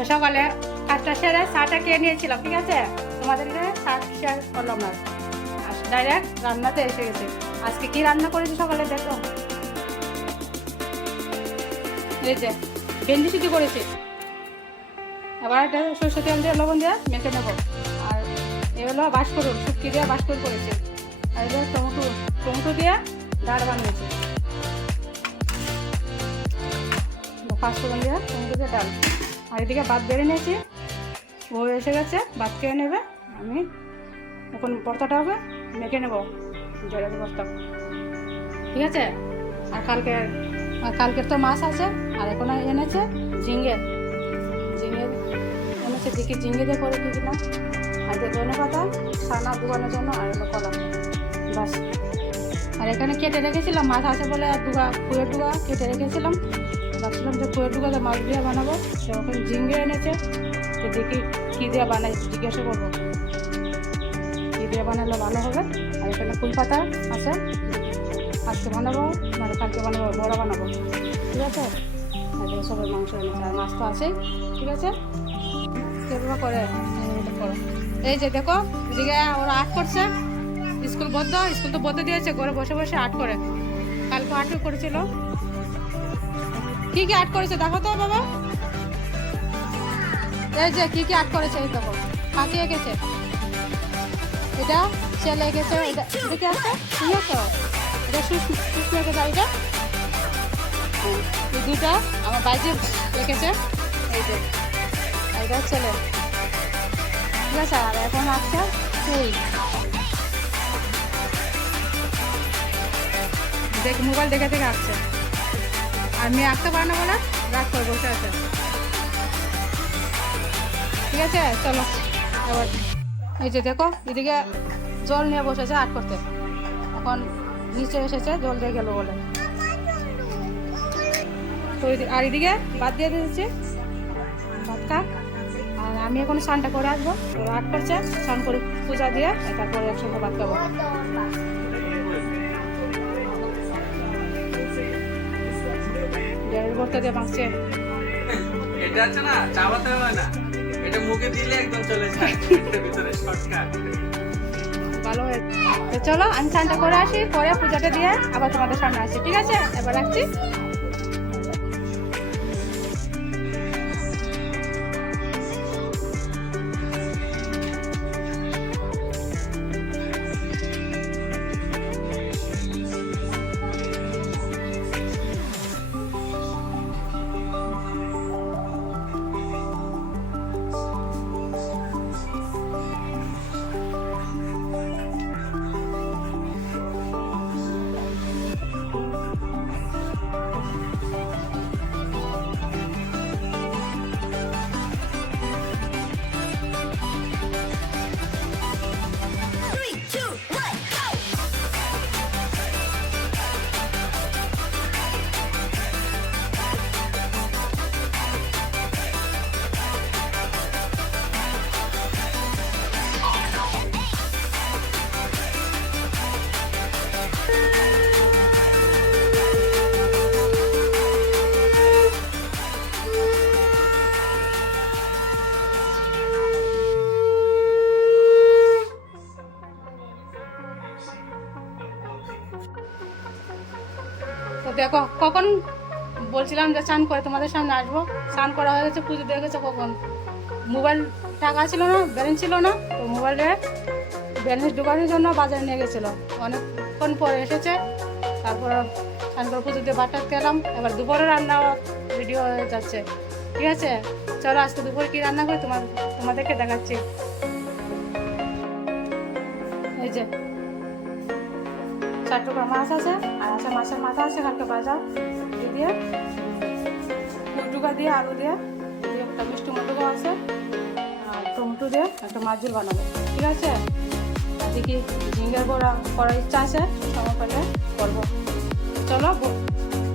তো সকালে কাজটা সেরে চাটা খেয়ে নিয়েছিলাম, ঠিক আছে? তোমাদেরকে চা শেয়ার করলাম না ডাইরেক্ট রান্নাতে এসে গেছে। আজকে কি রান্না করেছি সকালে দেখো। এই যে, ভেন্ডি সিদ্ধ করেছি। এবার একটা সরষে তেল দিয়ে, লবণ দিয়ে মেখে নেব। আর এ হলো বাসকরুন শুটকি দিয়ে বাসকর করেছি। আর এটা টমেটো টমেটো দিয়ে ডাল বানিয়েছি। পাঁচফোড়ন দিয়ে টমেটো দিয়ে ডাল আর এদিকে ভাত বেড়ে নিয়েছি। ও এসে গেছে, ভাত খেয়ে নেবে। আমি এখন পর্তাটা হবে, মেখে নেব। জলের বস্তা ঠিক আছে? আর কালকে, আর কালকের তো মাছ আছে, আর এখন এনেছে ঝিঙ্গে ঝিঙে এনেছে দিকে ঝিঙ্গে দিয়ে করে দিয়েছিলাম আর যে ধনে পাতা, ছানা দোকানের জন্য, আর হলো কলা। বাস আর এখানে কেটে রেখেছিলাম, মাছ আছে বলে আর দুগা কুয়ের ডুগা কেটে রেখেছিলাম। ভাবছিলাম যে কুয়ের ডুগাতে মাছ দিয়ে বানাবো সেরকম ঝিঙ্গে এনেছে, তো দেখি কী দিয়ে বানাই জিজ্ঞাসা করব। কী দিয়ে বানালে ভালো হবে? আর এখানে ফুল পাতা আছে, আজকে বানাবো মানে কালকে বানাবো, বড়া বানাবো। ঠিক আছে? আর সবাই মাংস এনেছে আর মাছ তো আছেই, ঠিক আছে? কেমন করে করো। এই যে দেখো, এদিকে ওরা আর্ট করছে। স্কুল বদ্ধ, স্কুল তো বদ্ধ দিয়েছে, ঘরে বসে বসে আর্ট করে। কালকে আর্ট করেছিল। কি কি আর্ট করেছে? দেখো তো বাবা। এই যে কি কি আর্ট করেছে এই দেখো। পাখি এঁকেছে। এটা ছেলে এঁকেছে, এটা কি আছে ঠিক আছে এটা সুস্মি এঁকেছে এটা এই দুটা আমার বাইজে এঁকেছে, এই যে। এটা ছেলে। ঠিক আছে, আর এখন আসছে সেই। দেখ, মোবাইল দেখে দেখে আসছে। আর মেয়ে আঁকতে পারে না? রাত করে বসে আছে। ঠিক আছে? চলো। এবার এই যে দেখো, এদিকে জল নিয়ে বসেছে আট করতে। এখন নিচে এসেছে, জল দিয়ে গেল বলে। তো আর এদিকে বাদ দিয়ে দিয়েছি। ভাত খাক। আর আমি এখন স্নানটা করে আসব। আট করছে, স্নান করে পূজা দিয়ে, তারপরে একসঙ্গে ভাত খাব। ভর্তা দিয়ে মাখছে এটা আছে না চাবাতে হয় না। এটা মুখে দিলে একদম চলে যায়। ভিতরে শর্টকাট। ভালো হয়েছে। তো চলো আমি স্নানটা করে আসি পরে পূজাটা দিয়ে আবার তোমাদের সামনে আসি। ঠিক আছে? এবার রাখছি। কখন বলছিলাম যে স্নান করে তোমাদের সামনে আসব। স্নান করা হয়ে গেছে, পুজো দিয়ে গেছে কখন? মোবাইল টাকা ছিল না ব্যালেন্স ছিল না, তো মোবাইলে ব্যালেন্স ঢোকানোর জন্য বাজারে নিয়ে গেছিল। অনেকক্ষণ পরে এসেছে, তারপর স্নান করে পুজো দিয়ে বাটার খেলাম এবার দুপুরে রান্না ভিডিও হয়ে যাচ্ছে। ঠিক আছে? চলো আজকে দুপুরে কী রান্না করে? তোমার, তোমাদেরকে দেখাচ্ছি। এই যে চার মাছ আছে। মাছের মাথা আছে কালকে বাজার দিয়ে দিয়ে দিয়ে আলু দিয়ে একটা মিষ্টি মটুকো আছে, আর টমেটো দিয়ে একটা মাছ ঝোল বানাবো। ঠিক আছে? দেখি ঝিঙ্গের বড়া করার ইচ্ছা আছে, সময় পেলে করব। চলো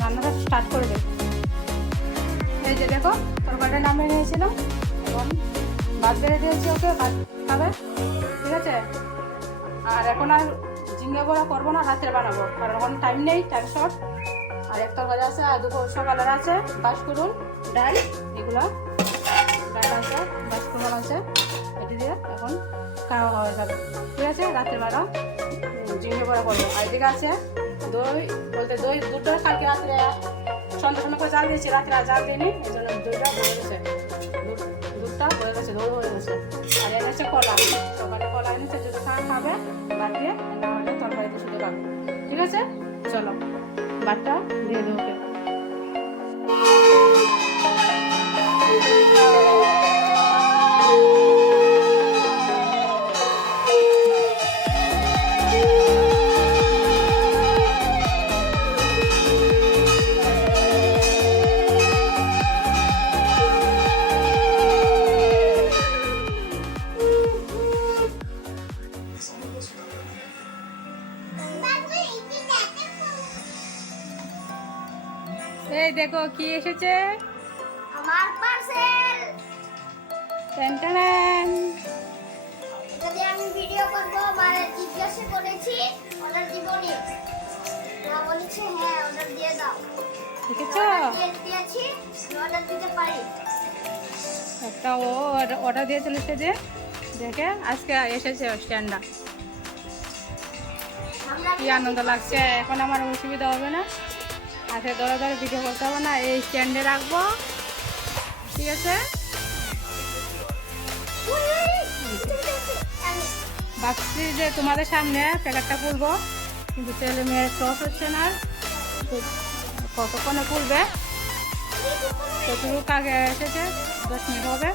রান্নাটা স্টার্ট করে দেয় এই যে দেখো, তরকারিটা নামিয়ে নিয়েছিলাম এবং ভাত বেড়ে দিয়েছি ওকে, ভাত খাবে? ঠিক আছে? আর এখন আর ঝিঙ্গে বড়া করব না, রাত্রে বানাবো। কারণ এখন টাইম নেই টাইম শর্ট আর এক তরকারি আছে, আর দুপুর সকালের আছে বাস করুন ডাল, এগুলো। ডাল আছে বাসকমাল আছে, এটি দিয়ে এখন খাওয়া হয়ে যাবে ঠিক আছে রাত্রেবেলা জিমে করে করব। আর এদিকে আছে দই, বলতে দই দুটো কালকে রাত্রে সন্ধ্যা সন্ধ্যা করে জাল দিয়েছি, রাত্রে আর জাল দিইনি, এই জন্য দইটা বয়ে গেছে। দুধ- দুধটা বয়ে গেছে, দই হয়ে গেছে। আর এনেছে কলা। সকালে কলা এনেছে যদি খা খাবে, বাদ দিয়ে না রাখব ঠিক আছে? চলো বাটটা দিয়ে দেবো এসেছে আমার পার্সেল টেন টেন যদি আমি ভিডিও করব মানে জিজ্ঞাসা করেছি অর্ডার দিবনি না? বলেছে হ্যাঁ অর্ডার দিয়ে দাও। অর্ডার দিয়ে দিয়েছি অর্ডার দিতে পারি। একটা ও অর্ডার দিয়েছিল সে যে দেখে আজকে এসেছে স্ট্যান্ডটা কি আনন্দ লাগছে। এখন আমার অসুবিধা হবে না। হাতে ধরে ধরে ভিডিও করতে হবে না, এই স্ট্যান্ডে রাখব। ঠিক আছে? ভাবছি যে তোমাদের সামনে প্যাকেটটা খুলবো, কিন্তু ছেলে মেয়ের টস হচ্ছে না। কতক্ষণে খুলবে? কতটুকু আগে এসেছে? দশ মিনিট হবে।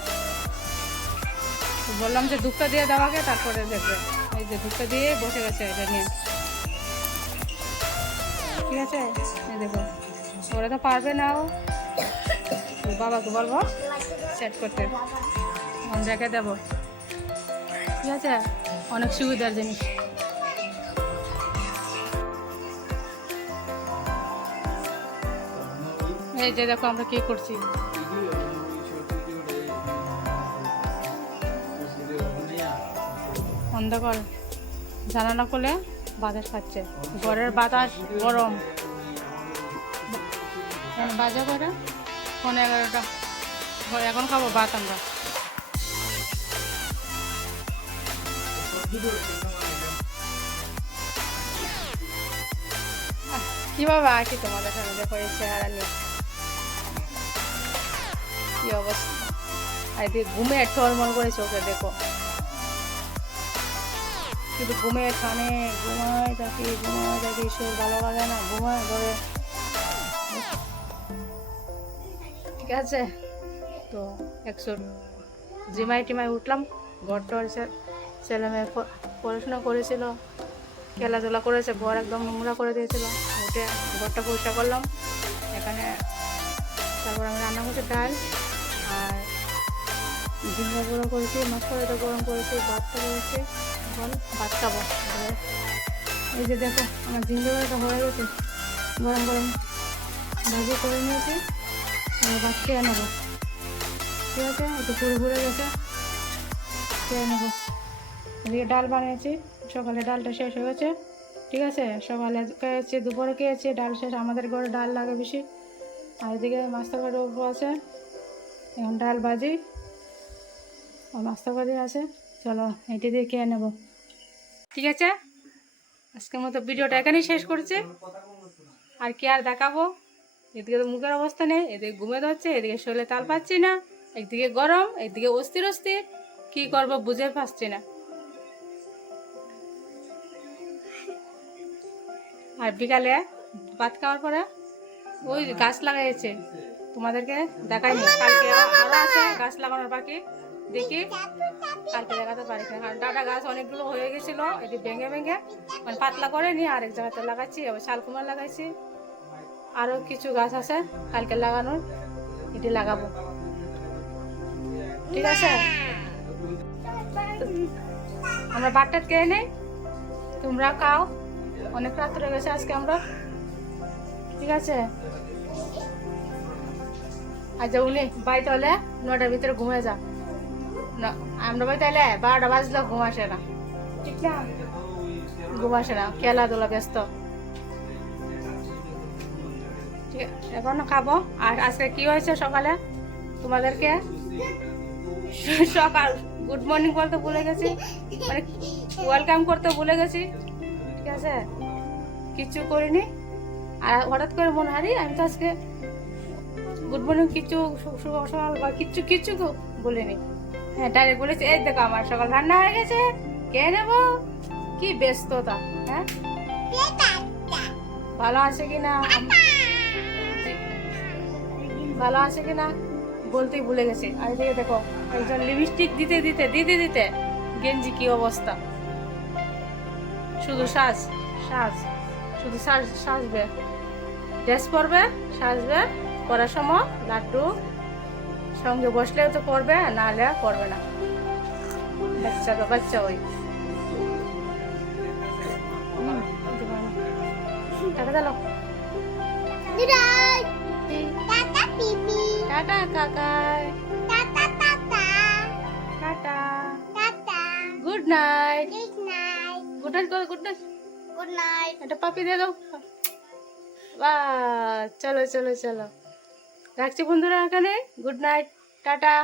বললাম যে দুধটা দিয়ে দেওয়াকে তারপরে দেখবে। এই যে দুধটা দিয়ে বসে গেছে এটা নিয়ে। ঠিক আছে? দেখো। ওরা তো পারবে না ও। বাবাকে বলব সেট করতে। অন রেখে দেবো। ঠিক আছে? অনেক সুবিধার জিনিস। এই যে দেখো আমরা কি করছি। অন্ধকার। জানালা খুলে। বাতাস খাচ্ছে ঘরের বাতাস গরম। বাজে করে পনেরো এগারোটা। এখন খাব ভাত আমরা। কীভাবে আছি তোমাদের সামনে দেখো এই চেহারা নিয়ে। কি অবস্থা? আর ঘুমে টলমল করে চোখে দেখো। কিন্তু ঘুমের কানে ঘুমায় থাকি ঘুমায় থাকি সে ভালো লাগে না, ঘুমায়, ধরে। ঠিক আছে, তো একশো জিমাই টিমাই উঠলাম, ঘর টর ছেলে মেয়ে পড়াশোনা করেছিল, খেলাধুলা করেছে, ঘর একদম নোংরা করে দিয়েছিল, উঠে ঘরটা পরিষ্কার করলাম, এখানে তারপর আমি রান্না করছি ডাল, আর ঝিঙ্গা গরম করেছি মশলাটা গরম করেছি, ভাতটা করেছি এখন ভাত খাব। এই যে দেখো, আমার ঝিঙ্গা গুঁড়োটা হয়ে গেছে। গরম গরম ভাজি করে নিয়েছি আর ভাত খেয়ে নেব। ঠিক আছে? একটু পুরো ঘুরে গেছে, খেয়ে নেব। এদিকে ডাল বানিয়েছি, সকালে ডালটা শেষ হয়ে গেছে। ঠিক আছে? সকালে খেয়েছি, দুপুরে খেয়েছি, ডাল শেষ। আমাদের ঘরে ডাল লাগে বেশি। আর এদিকে মাছ তরকারি অল্প আছে। এখন ডাল ভাজি আর মাছ তরকারি আছে। চলো, এটি দিয়ে খেয়ে নেব। ঠিক আছে? আজকের মতো ভিডিওটা এখানেই শেষ করছে। আর কি আর দেখাবো? এদিকে তো মুখের অবস্থা নেই, এদিকে ঘুমে ধরছে, এদিকে শরীরে তাল পাচ্ছি না একদিকে গরম একদিকে অস্থির অস্থির। কী করব বুঝে পাচ্ছি না। আর বিকালে ভাত খাওয়ার পরে ওই গাছ লাগাইছে। তোমাদেরকে দেখাইনি কালকে আরও আছে, গাছ লাগানোর বাকি। দেখি, কালকে দেখাতে পারি কারণ ডাটা গাছ অনেকগুলো হয়ে গেছিল, এটি ভেঙে ভেঙে। মানে পাতলা করে নিয়ে আরেক জায়গাতে লাগাচ্ছি আবার শালকুমার লাগাইছি। আরও কিছু গাছ আছে, কালকে লাগানোর, এটি লাগাবো। ঠিক আছে? আমরা বাটটা খেয়ে নেই? তোমরা খাও। অনেক রাত হয়ে গেছে আজকে আমরা। ঠিক আছে? আচ্ছা উনি বাই তাহলে নটার ভিতরে ঘুমিয়ে যা আমরা বাই তাহলে বারোটা বাজলেও ঘুম আসে না। ঘুম আসে না খেলাধুলা ব্যস্ত। ঠিক আছে, খাব। আর আজকে কি হয়েছে সকালে? তোমাদেরকে সকাল গুড মর্নিং বলতে ভুলে গেছি। মানে ওয়েলকাম করতে ভুলে গেছি। ঠিক আছে? কিছু করিনি। আর হঠাৎ করে মনে হারি আমি তো আজকে গুড মর্নিং কিছু শুভ সকাল বা কিচ্ছু কিচ্ছু বলিনি। হ্যাঁ ডাইরেক্ট বলেছি এই দেখো আমার সকাল রান্না হয়ে গেছে কে নেব? কি ব্যস্ততা হ্যাঁ? ভালো আছে কিনা ভালো আছে কিনা বলতেই ভুলে গেছি। আর এদিকে দেখো একজন লিপস্টিক দিতে দিতে দিতে দিতে গেঞ্জি কি অবস্থা? শুধু শ্বাস সাজ শুধু শ্বাস সাজবে। ড্রেস পরবে সাজবে। পরার সময় লাড্ডু সঙ্গে বসলেও তো পড়বে না হলে পড়বে না। বাচ্চা বাচ্চা ওই। টাকা দিলো টাটা পিপি। টাটা কাকাই। Tata tata. Tata. Tata. Good night good night good night করো গুড নাইট গুড নাইট একটা পাপি দিয়ে দাও। বা চলো চলো চলো। রাখছি বন্ধুরা এখানে। Good night tata.